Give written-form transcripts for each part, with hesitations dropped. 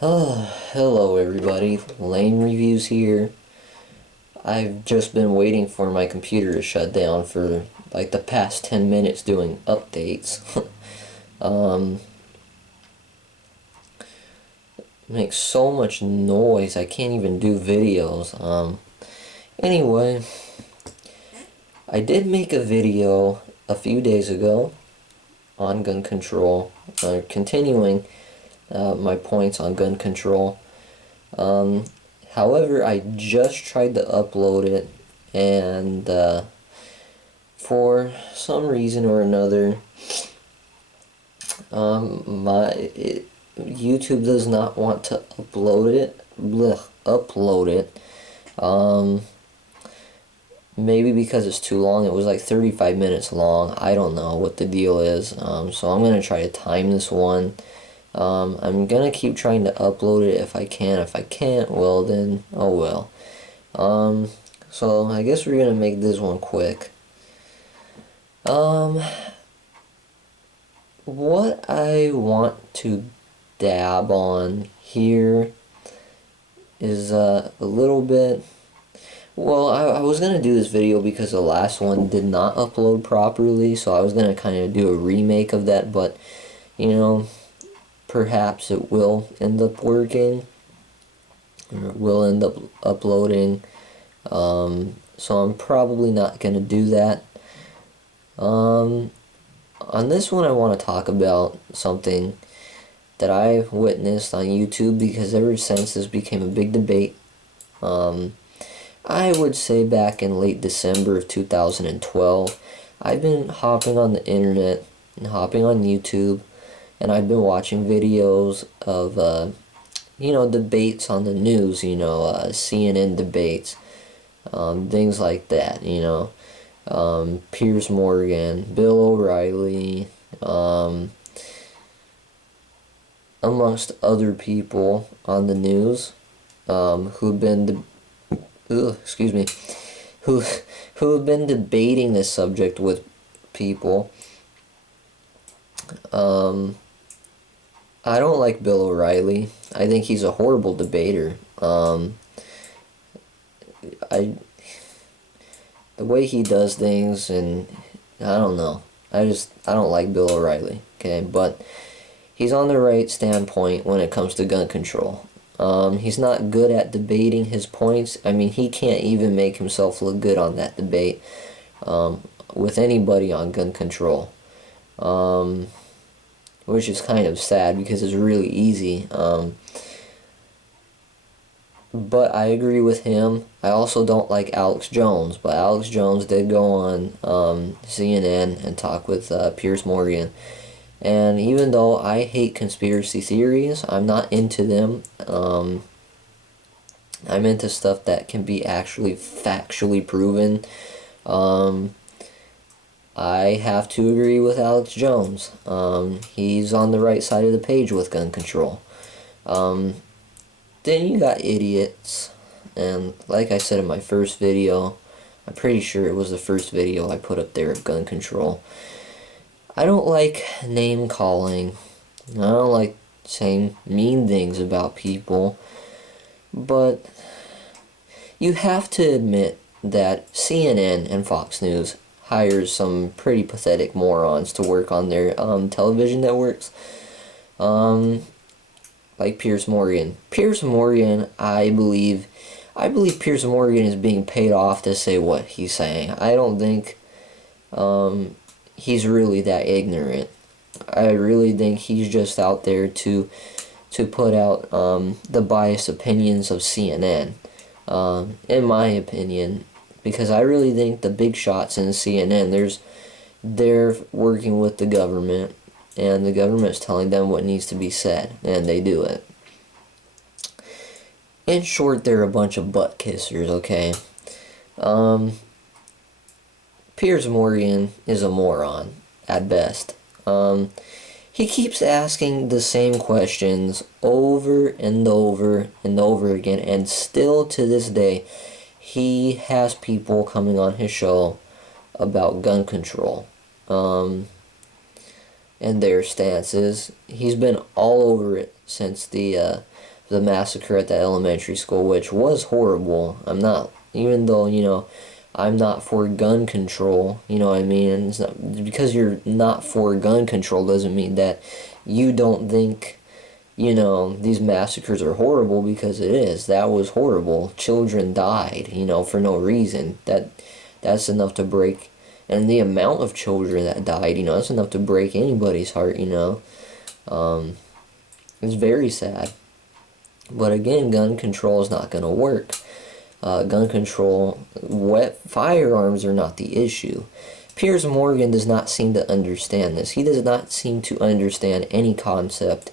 Hello everybody, Lane Reviews here. I've just been waiting for my computer to shut down for like the past 10 minutes doing updates. um, Makes so much noise, I can't even do videos. Anyway, I did make a video a few days ago on gun control, continuing my points on gun control. Um, However, I just tried to upload it, and for some reason or another, YouTube does not want to upload it. Upload it. Um, Maybe because it's too long. It was like 35 minutes long. I don't know what the deal is. So I'm gonna try to time this one. I'm gonna keep trying to upload it if I can. If I can't, well then, oh well. So I guess we're gonna make this one quick. What I want to dab on here is a little bit. Well, I was gonna do this video because the last one did not upload properly, so I was gonna kind of do a remake of that, but you know, perhaps it will end up working, or it will end up uploading. So I'm probably not gonna do that. On this one, I want to talk about something that I witnessed on YouTube, because ever since this became a big debate, I would say back in late December of 2012, I've been hopping on the internet and hopping on YouTube, and I've been watching videos of, debates on the news, CNN debates, things like that, Piers Morgan, Bill O'Reilly, amongst other people on the news, who've been, excuse me, who who have been debating this subject with people. I don't like Bill O'Reilly. I think he's a horrible debater. I The way he does things, and I don't know. I don't like Bill O'Reilly. Okay, but he's on the right standpoint when it comes to gun control. He's not good at debating his points. I mean, he can't even make himself look good on that debate with anybody on gun control, which is kind of sad because it's really easy. But I agree with him. I also don't like Alex Jones, but Alex Jones did go on CNN and talk with Piers Morgan. And even though I hate conspiracy theories, I'm not into them. I'm into stuff that can be actually factually proven. I have to agree with Alex Jones. He's on the right side of the page with gun control. Then you got idiots, and like I said in my first video, I'm pretty sure it was the first video I put up there of gun control, I don't like name calling. I don't like saying mean things about people, but you have to admit that CNN and Fox News hires some pretty pathetic morons to work on their television networks. Like Piers Morgan. Piers Morgan, I believe Piers Morgan is being paid off to say what he's saying. I don't think he's really that ignorant. I really think he's just out there to put out the biased opinions of CNN, in my opinion, because I really think the big shots in CNN, they're working with the government, and the government's telling them what needs to be said, and they do it. In short, they're a bunch of butt kissers, okay? Piers Morgan is a moron, at best. He keeps asking the same questions over and over and over again, and still to this day, he has people coming on his show about gun control. and their stances. He's been all over it since the massacre at the elementary school, which was horrible. I'm not, even though, I'm not for gun control, you know what I mean? It's not, because you're not for gun control doesn't mean that you don't think, these massacres are horrible, because it is. That was horrible. Children died, for no reason. That's enough to break, and the amount of children that died, that's enough to break anybody's heart, It's very sad. But again, gun control is not going to work. Gun control, firearms are not the issue. Piers Morgan does not seem to understand this. He does not seem to understand any concept,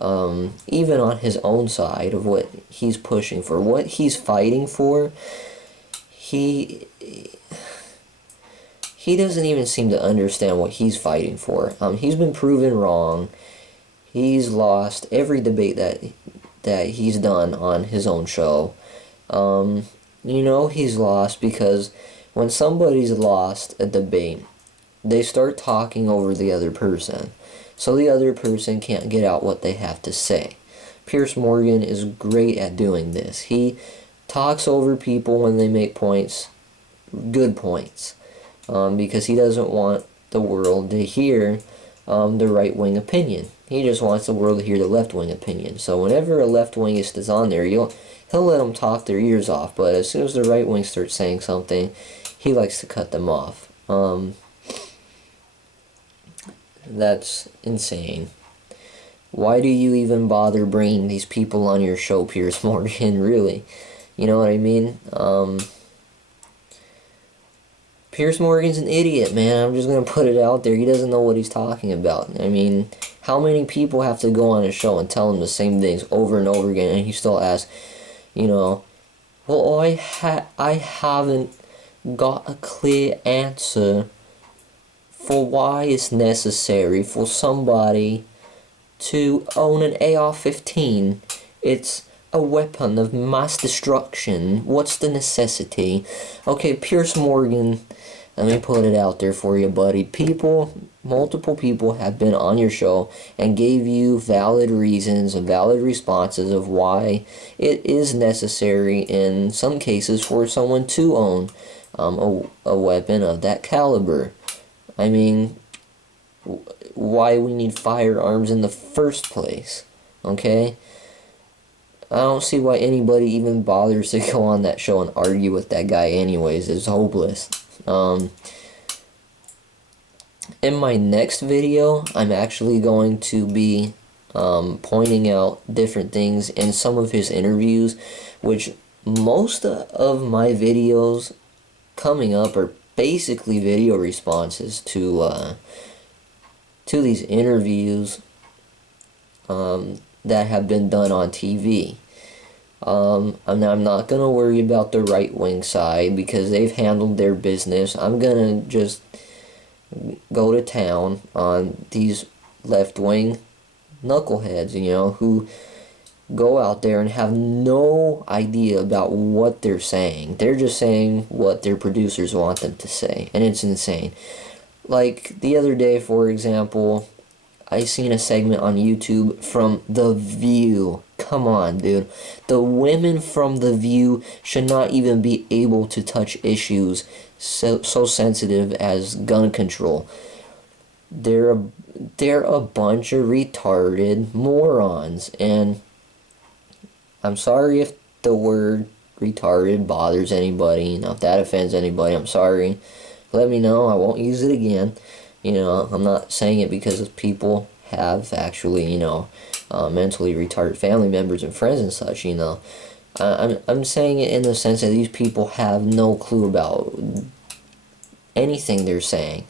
even on his own side of what he's pushing for, what he's fighting for. He doesn't even seem to understand what he's fighting for. He's been proven wrong. He's lost every debate that he's done on his own show. He's lost because when somebody's lost a debate, they start talking over the other person, so the other person can't get out what they have to say. Piers Morgan is great at doing this. He talks over people when they make points, good points, because he doesn't want the world to hear the right-wing opinion. He just wants the world to hear the left-wing opinion. So whenever a left-wingist is on there, he'll let them talk their ears off. But as soon as the right-wing starts saying something, he likes to cut them off. That's insane. Why do you even bother bringing these people on your show, Piers Morgan? Really? You know what I mean? Piers Morgan's an idiot, man. I'm just going to put it out there. He doesn't know what he's talking about. I mean, how many people have to go on a show and tell him the same things over and over again, and he still asks, well, I haven't got a clear answer for why it's necessary for somebody to own an AR-15. It's a weapon of mass destruction. What's the necessity? Okay, Piers Morgan, let me put it out there for you, buddy. Multiple people have been on your show and gave you valid reasons and valid responses of why it is necessary in some cases for someone to own a weapon of that caliber. I mean, why we need firearms in the first place, okay? I don't see why anybody even bothers to go on that show and argue with that guy anyways. It's hopeless. In my next video, I'm actually going to be pointing out different things in some of his interviews, which most of my videos coming up are basically video responses to these interviews that have been done on TV. I'm not going to worry about the right-wing side because they've handled their business. I'm going to just go to town on these left-wing knuckleheads, who go out there and have no idea about what they're saying. They're just saying what their producers want them to say, and it's insane. Like, the other day, for example, I seen a segment on YouTube from The View. Come on, dude. The women from The View should not even be able to touch issues so sensitive as gun control. They're a bunch of retarded morons, and I'm sorry if the word retarded bothers anybody. If that offends anybody, I'm sorry. Let me know. I won't use it again. I'm not saying it because people have actually, mentally retarded family members and friends and such, I'm saying it in the sense that these people have no clue about anything they're saying.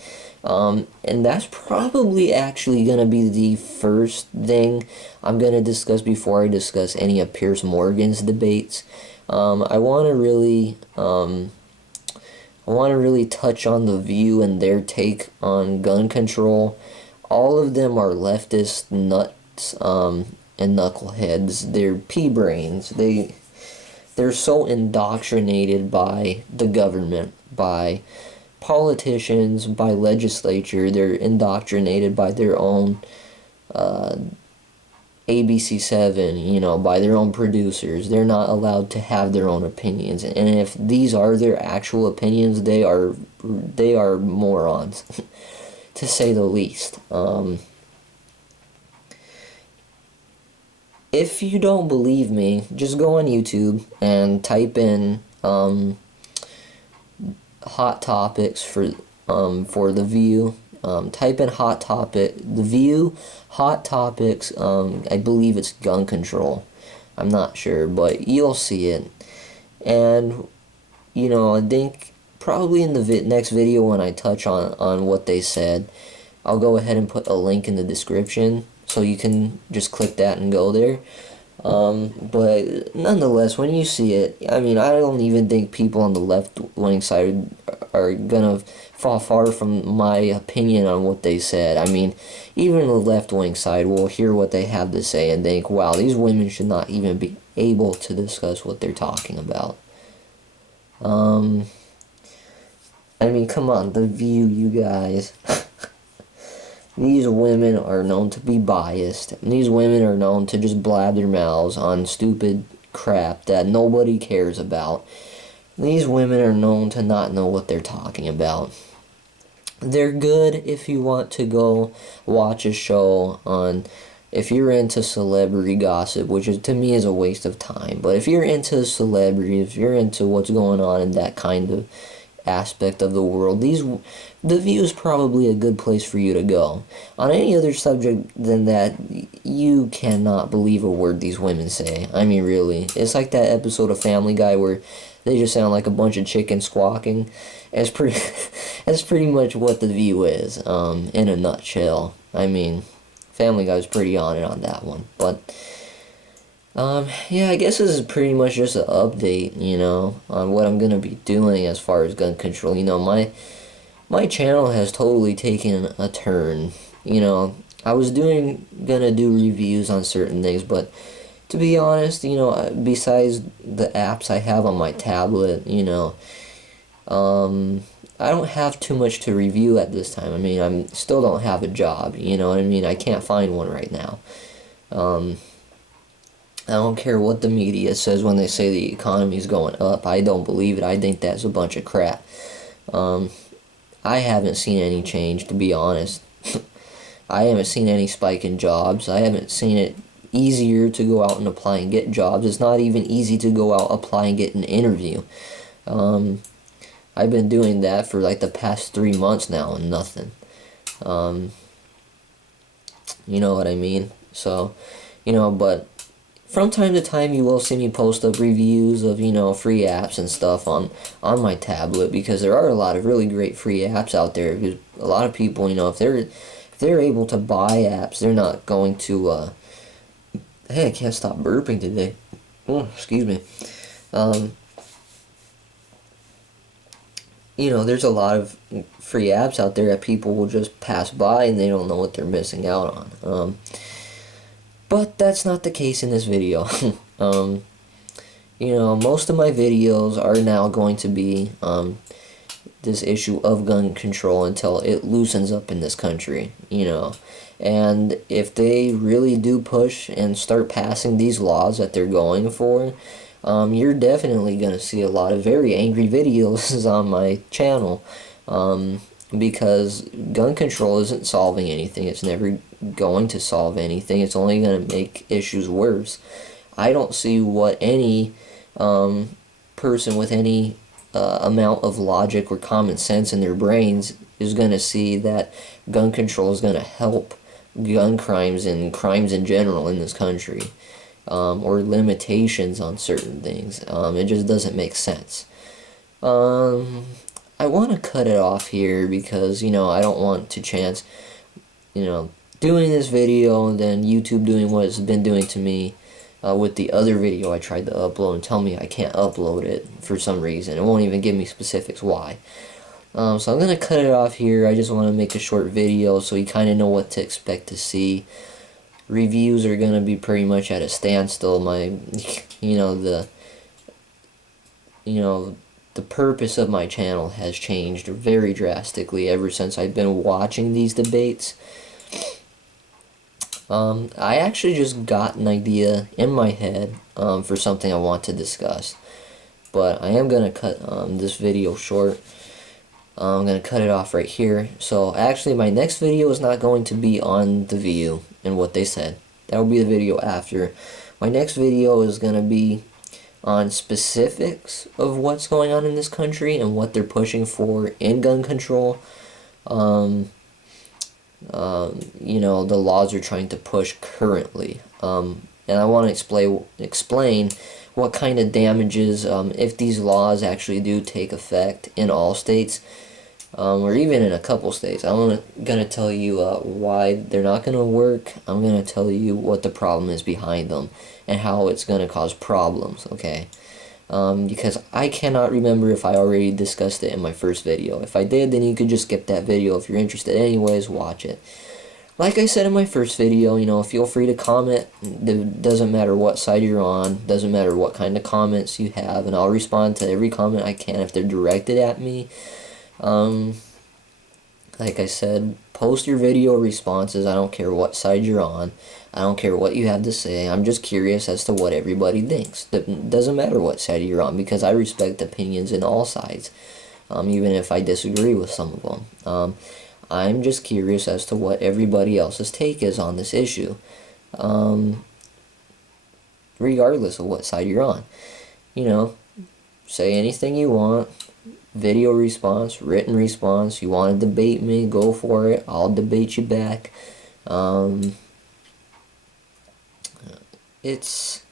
And that's probably actually going to be the first thing I'm going to discuss before I discuss any of Piers Morgan's debates. I want to really touch on The View and their take on gun control. All of them are leftist nuts and knuckleheads. They're pea-brains. They're so indoctrinated by the government, by politicians, by legislature, they're indoctrinated by their own ABC7, you know, by their own producers. They're not allowed to have their own opinions. And if these are their actual opinions, they are morons, to say the least. If you don't believe me, just go on YouTube and type in hot topics for The View. Type in The View, hot topics. I believe it's gun control. I'm not sure, but you'll see it. And you know, I think probably in the next video when I touch on what they said, I'll go ahead and put a link in the description so you can just click that and go there. But nonetheless, when you see it, I mean, I don't even think people on the left-wing side are gonna fall far from my opinion on what they said. I mean, even the left-wing side will hear what they have to say and think, wow, these women should not even be able to discuss what they're talking about. I mean, come on, The View, you guys. These women are known to be biased. And these women are known to just blab their mouths on stupid crap that nobody cares about. These women are known to not know what they're talking about. They're good if you want to go watch a show on, if you're into celebrity gossip, which is, to me, is a waste of time. But if you're into celebrity, if you're into what's going on in that kind of aspect of the world, The View is probably a good place for you to go. On any other subject than that, you cannot believe a word these women say. I mean, really. It's like that episode of Family Guy where they just sound like a bunch of chickens squawking. That's pretty much what The View is, in a nutshell. I mean, Family Guy's pretty on it on that one. But yeah, I guess this is pretty much just an update, you know, on what I'm gonna be doing as far as gun control. You know, my channel has totally taken a turn. You know, I was gonna do reviews on certain things, but to be honest, you know, besides the apps I have on my tablet, you know, I don't have too much to review at this time. I mean, I still don't have a job, you know what I mean? I can't find one right now. I don't care what the media says when they say the economy's going up. I don't believe it. I think that's a bunch of crap. I haven't seen any change, to be honest. I haven't seen any spike in jobs. I haven't seen it easier to go out and apply and get jobs. It's not even easy to go out, apply, and get an interview. I've been doing that for like the past 3 months now and nothing. You know what I mean? So, you know, but from time to time you will see me post up reviews of, you know, free apps and stuff on my tablet, because there are a lot of really great free apps out there. Because a lot of people, you know, if they're able to buy apps, they're not going to hey, I can't stop burping today. Oh, excuse me. You know, there's a lot of free apps out there that people will just pass by and they don't know what they're missing out on. But that's not the case in this video. You know, most of my videos are now going to be this issue of gun control until it loosens up in this country, you know. And if they really do push and start passing these laws that they're going for, you're definitely going to see a lot of very angry videos on my channel. Because gun control isn't solving anything. It's never going to solve anything. It's only going to make issues worse. I don't see what any person with any amount of logic or common sense in their brains is going to see that gun control is going to help gun crimes and crimes in general in this country, or limitations on certain things. It just doesn't make sense. I want to cut it off here because, you know, I don't want to chance, you know, doing this video and then YouTube doing what it's been doing to me with the other video I tried to upload and tell me I can't upload it for some reason. It won't even give me specifics why. So I'm going to cut it off here. I just want to make a short video so you kind of know what to expect to see. Reviews are going to be pretty much at a standstill. My, you know, the purpose of my channel has changed very drastically ever since I've been watching these debates. I actually just got an idea in my head for something I want to discuss, but I am going to cut this video short. I'm going to cut it off right here. So actually my next video is not going to be on The View and what they said. That will be the video after. My next video is going to be on specifics of what's going on in this country and what they're pushing for in gun control. You know, the laws are trying to push currently. And I want to explain what kind of damages, if these laws actually do take effect in all states, or even in a couple states. I'm going to tell you why they're not going to work. I'm going to tell you what the problem is behind them and how it's going to cause problems, okay? Because I cannot remember if I already discussed it in my first video. If I did, then you could just skip that video. If you're interested anyways, watch it. Like I said in my first video, you know, feel free to comment. It doesn't matter what side you're on. Doesn't matter what kind of comments you have. And I'll respond to every comment I can if they're directed at me. Like I said, post your video responses. I don't care what side you're on. I don't care what you have to say. I'm just curious as to what everybody thinks. It doesn't matter what side you're on, because I respect opinions in all sides, even if I disagree with some of them. I'm just curious as to what everybody else's take is on this issue, regardless of what side you're on. You know, say anything you want. Video response, written response. You want to debate me, go for it. I'll debate you back. It's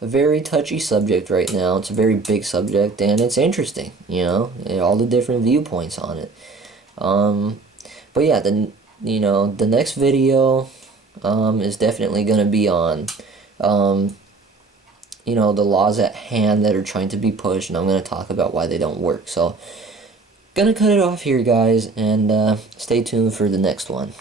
a very touchy subject right now. It's a very big subject, and it's interesting, you know, and all the different viewpoints on it. But yeah, the next video is definitely going to be on you know, the laws at hand that are trying to be pushed, and I'm going to talk about why they don't work. So, gonna cut it off here, guys, and stay tuned for the next one.